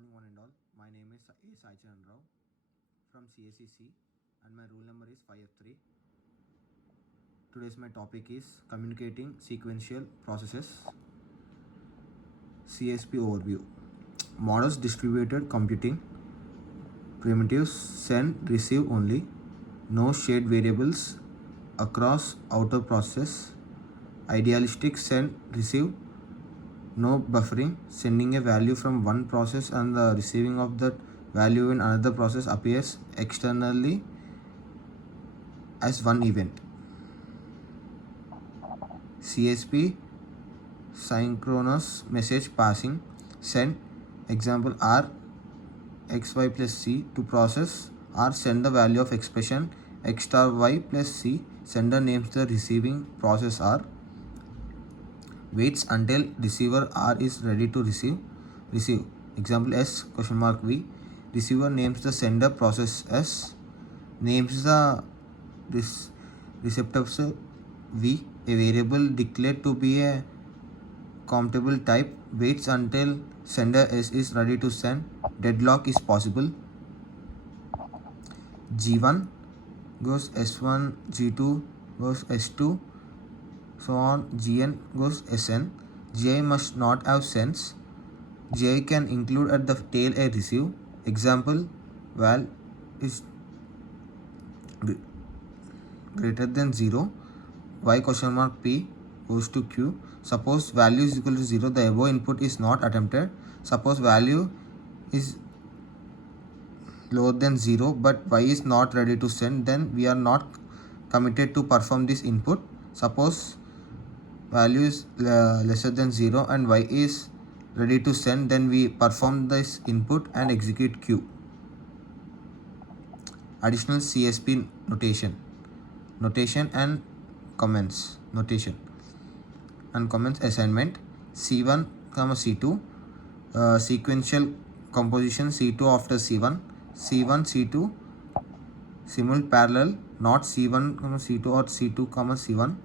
morning, one and all. My name is A. Saicharan Rao from CSEC and my roll number is 5F3. Today's my topic is communicating sequential processes. CSP overview. Models distributed computing. Primitives send receive only. No shared variables across outer process. Idealistic send receive. No buffering. Sending a value from one process and the receiving of that value in another process appears externally as one event. CSP synchronous message passing. Send example R xy plus c to process R. Send the value of expression x star y plus c. Sender names the receiving process R. Waits until receiver R is ready to receive. Example S question mark V. Receiver names the sender process S. Names the receptor V. A variable declared to be a commutable type. Waits until sender S is ready to send. Deadlock is possible. G1 goes S1, G2 goes S2, so on. Gn goes Sn. Gi must not have sense. Gi can include at the tail a receive. Example, val is greater than 0. Y question mark p goes to q. Suppose value is equal to 0, the above input is not attempted. Suppose value is lower than 0 but y is not ready to send, then we are not committed to perform this input. Suppose value is lesser than 0 and y is ready to send, then we perform this input and execute q. Additional CSP notation and comments assignment. C1 comma C2 sequential composition. C2 after C1 C2 simul parallel, not C1 comma C2 or C2 comma C1.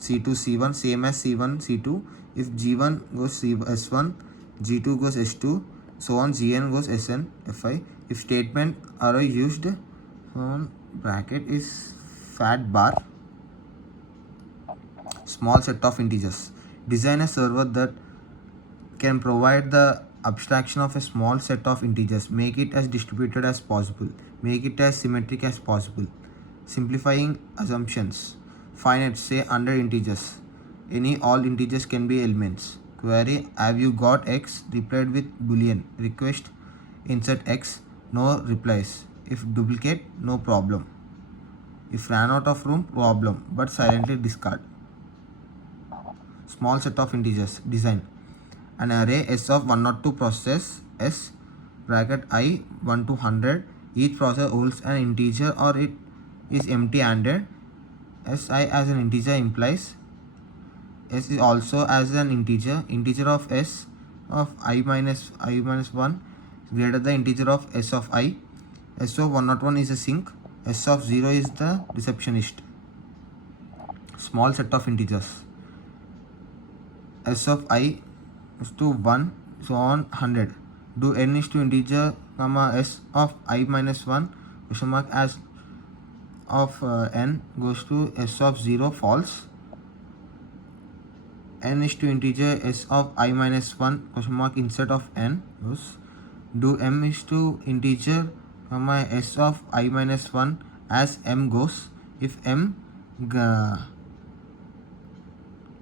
C2 C1 same as C1 C2. If G1 goes S1, G2 goes S2, so on. Gn goes Sn Fi. If statement are used, on bracket is fat bar. Small set of integers. Design a server that can provide the abstraction of a small set of integers. Make it as distributed as possible. Make it as symmetric as possible. Simplifying assumptions. Finite, say 100 integers. Any all integers can be elements. Query, have you got x? Replied with boolean. Request, insert x. No replies. If duplicate, no problem. If ran out of room, problem, but silently discard. Small set of integers. Design an array S of 1 or 2 processes S bracket I 1 to 100. Each process holds an integer or it is empty-handed. Si as an integer implies S is also as an integer. Integer of S of I minus 1 greater than integer of S of I. S of 101 is a sink. S of 0 is the receptionist. Small set of integers. S of I is to 1, so on 100. Do n is to integer comma S of I minus 1 question mark as of n goes to S of 0 false. N is to integer S of I minus 1 question mark insert of n goes. Do m is to integer comma S of I minus 1 as m goes. If m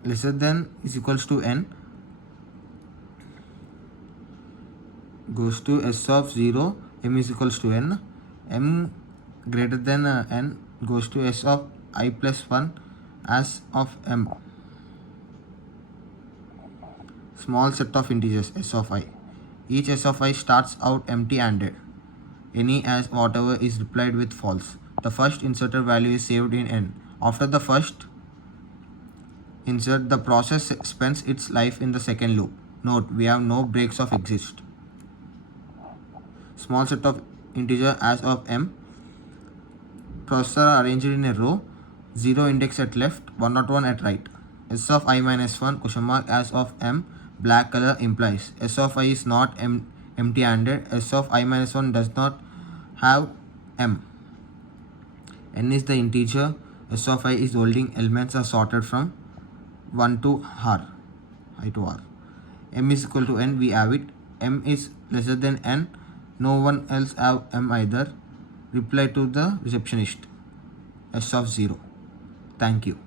lesser than is equals to n goes to S of 0, m is equals to n. M greater than n goes to S of I plus 1 as of m. Small set of integers S of I. Each S of I starts out empty-handed. Any as whatever is replied with false. The first inserted value is saved in n. After the first insert, the process spends its life in the second loop. Note, we have no breaks of exist. Small set of integer as of m. Processors are arranged in a row. 0 index at left, 101 at right. S of I minus 1 question mark as of m black color implies S of I is not empty-handed. S of I minus 1 does not have M. N is the integer. S of I is holding elements are sorted from 1 to R, I to R. M is equal to N, we have it. M is lesser than N, no one else have M either. Reply to the receptionist. S of 0. Thank you.